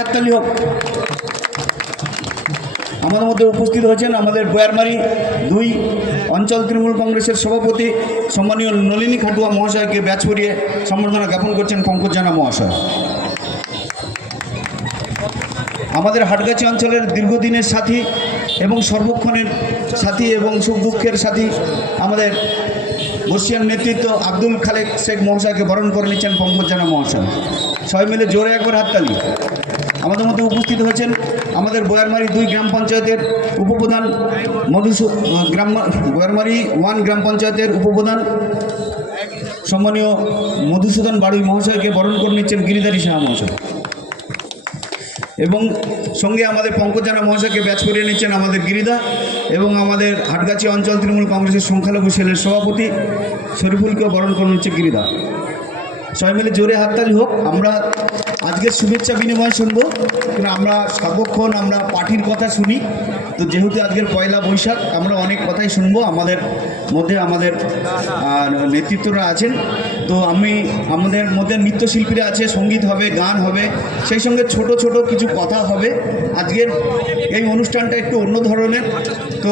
হাততালি হোক। আমাদের মধ্যে উপস্থিত হয়েছেন আমাদের বয়ারমারি 2 অঞ্চল তৃণমূল কংগ্রেসের সভাপতি সম্মানীয় নলিনী খাটুয়া মহাশয়কে ব্যাচ পরিয়ে সম্বর্ধনা জ্ঞাপন করছেন পঙ্কজ জানা মহাশয়। আমাদের হাটগাছি অঞ্চলের দীর্ঘদিনের সাথী এবং সর্বক্ষণের সাথী এবং সুখ দুঃখের সাথী আমাদের বর্ষিয়ান নেতৃত্ব আব্দুল খালেক শেখ মহাশয়কে বরণ করে নিচ্ছেন পঙ্কজ জানা মহাশয়। সবাই মিলে জোরে একবার হাততালি। আমাদের মধ্যে উপস্থিত হয়েছেন আমাদের বয়ারমারি 2 গ্রাম পঞ্চায়েতের উপপ্রধান বয়ারমারি 1 গ্রাম পঞ্চায়েতের উপপ্রধান সম্মানীয় মধুসূদন বাড়ুই মহাশয়কে বরণ করে নিচ্ছেন গিরিধারী সাহা মহাশয়। এবং সঙ্গে আমাদের পঙ্কজ জানা মহাশয়কে ব্যাচ করিয়ে নিচ্ছেন আমাদের গিরিদা এবং আমাদের হাটগাছি অঞ্চল তৃণমূল কংগ্রেসের সংখ্যালঘু সেলের সভাপতি শরীফুলকেও বরণ করে নিচ্ছে গিরিদা। সবাই মিলে জোরে হাততালি হোক। আমরা আজকের শুভেচ্ছা বিনিময় শুনবো, কিন্তু আমরা সর্বক্ষণ আমরা পার্টির কথা শুনি। তো যেহেতু আজকের পয়লা বৈশাখ আমরা অনেক কথাই শুনবো, আমাদের মধ্যে আমাদের নেতৃত্বরা আছেন। তো আমাদের মধ্যে নৃত্যশিল্পীরা আছে, সঙ্গীত হবে, গান হবে, সেই সঙ্গে ছোট ছোট কিছু কথা হবে। আজকের এই অনুষ্ঠানটা একটু অন্য ধরনের। তো